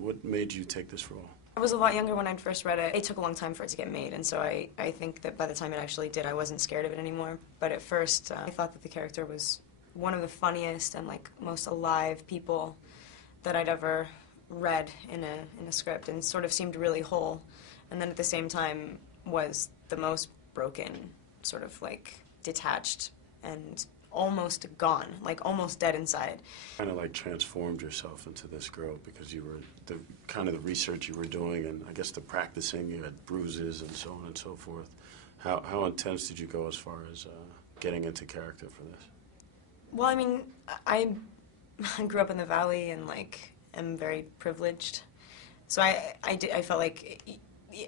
What made you take this role? I was a lot younger when I first read it. It took a long time for it to get made, and so I think that by the time it actually did, I wasn't scared of it anymore. But at first, I thought that the character was one of the funniest and like most alive people that I'd ever read in a script, and sort of seemed really whole. And then at the same time was the most broken, sort of like detached and almost gone, like almost dead inside. Kind of like transformed yourself into this girl because you were the kind of the research you were doing, and I guess the practicing. You had bruises and so on and so forth. How intense did you go as far as getting into character for this? Well, I mean, I grew up in the Valley and like am very privileged, so I felt like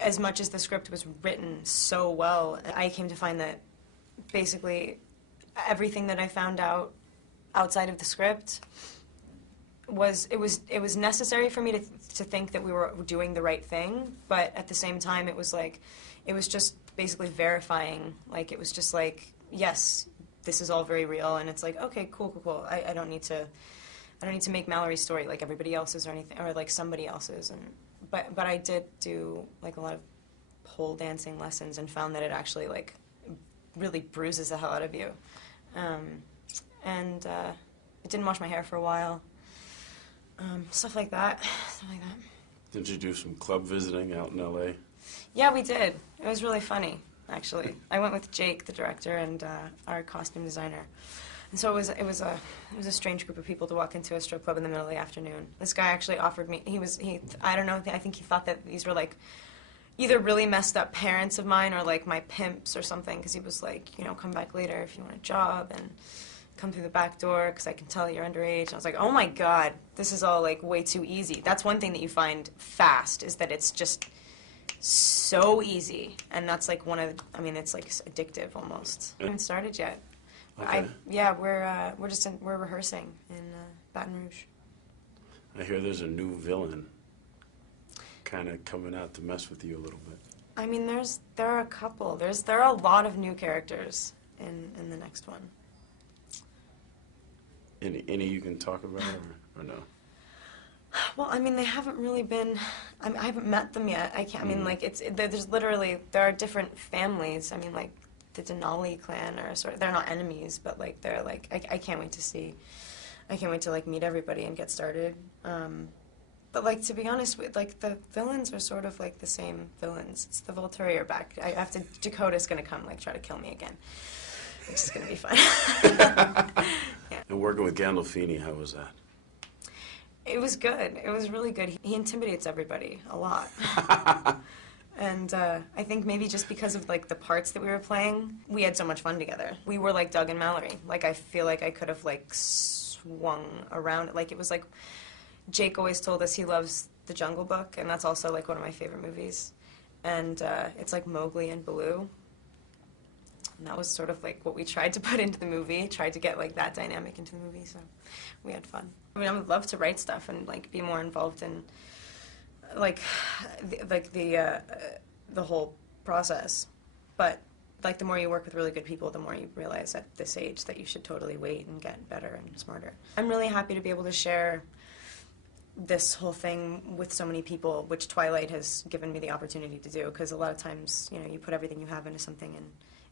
as much as the script was written so well, I came to find that basically everything that I found out outside of the script was necessary for me to think that we were doing the right thing, but at the same time it was just basically verifying. Like, it was just like, yes, this is all very real, and it's like, okay, cool. I don't need to make Mallory's story like everybody else's or anything, or like somebody else's. And but I did do like a lot of pole dancing lessons and found that it actually like really bruises the hell out of you. It didn't wash my hair for a while. Stuff like that. Did you do some club visiting out in L.A.? Yeah, we did. It was really funny, actually. I went with Jake, the director, and our costume designer. And so it was a strange group of people to walk into a strip club in the middle of the afternoon. This guy actually offered me. I don't know. I think he thought that these were like either really messed up parents of mine or like my pimps or something, because he was like, you know, come back later if you want a job and come through the back door because I can tell you're underage. And I was like, oh my God, this is all like way too easy. That's one thing that you find fast, is that it's just so easy, and that's like it's like addictive almost. We haven't started yet. Okay. We're rehearsing in Baton Rouge. I hear there's a new villain kind of coming out to mess with you a little bit. I mean, there are a couple. There are a lot of new characters in the next one. Any you can talk about, or no? Well, I mean, they haven't really been. I haven't met them yet. I can't. I mean, like there are different families. I mean, like the Denali clan are sort of, they're not enemies, but like they're like I can't wait to see. I can't wait to like meet everybody and get started. But like, to be honest, like the villains are sort of like the same villains. It's the Volturi are back. Dakota's gonna come like try to kill me again, which is gonna be fun. Yeah. And working with Gandolfini, how was that? It was good. It was really good. He intimidates everybody a lot. And I think maybe just because of like the parts that we were playing, we had so much fun together. We were like Doug and Mallory. Like, I feel like I could have like swung around. Like, it was like, Jake always told us he loves The Jungle Book, and that's also like one of my favorite movies. And it's like Mowgli and Baloo. And that was sort of like what we tried to put into the movie, tried to get like that dynamic into the movie, so we had fun. I mean, I would love to write stuff and like be more involved in like the whole process. But like, the more you work with really good people, the more you realize at this age that you should totally wait and get better and smarter. I'm really happy to be able to share this whole thing with so many people, which Twilight has given me the opportunity to do, because a lot of times, you know, you put everything you have into something and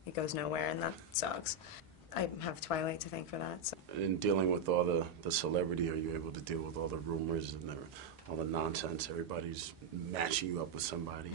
it goes nowhere, and that sucks. I have Twilight to thank for that. So. In dealing with all the celebrity, are you able to deal with all the rumors and all the nonsense? Everybody's matching you up with somebody.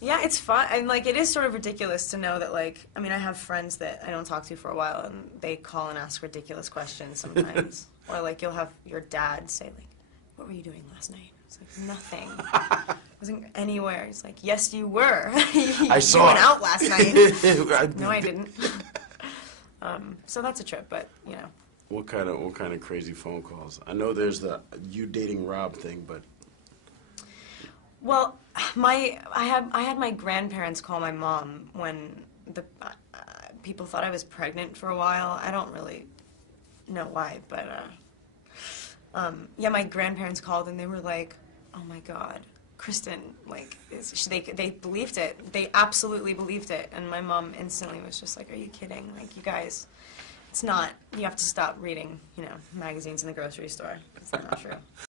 Yeah, it's fun. And like, it is sort of ridiculous to know that, like, I mean, I have friends that I don't talk to for a while, and they call and ask ridiculous questions sometimes. Or like, you'll have your dad say like, what were you doing last night? It's like, nothing. I wasn't anywhere. He's like, yes, you were. I saw you went out last night. No, I didn't. So that's a trip, but you know. What kind of crazy phone calls? I know there's the you dating Rob thing, but. Well, I had my grandparents call my mom when the people thought I was pregnant for a while. I don't really know why, but yeah, my grandparents called and they were like, "Oh my God, Kristen!" Like, they believed it. They absolutely believed it, and my mom instantly was just like, "Are you kidding? Like, you guys, it's not. You have to stop reading, you know, magazines in the grocery store. It's not true."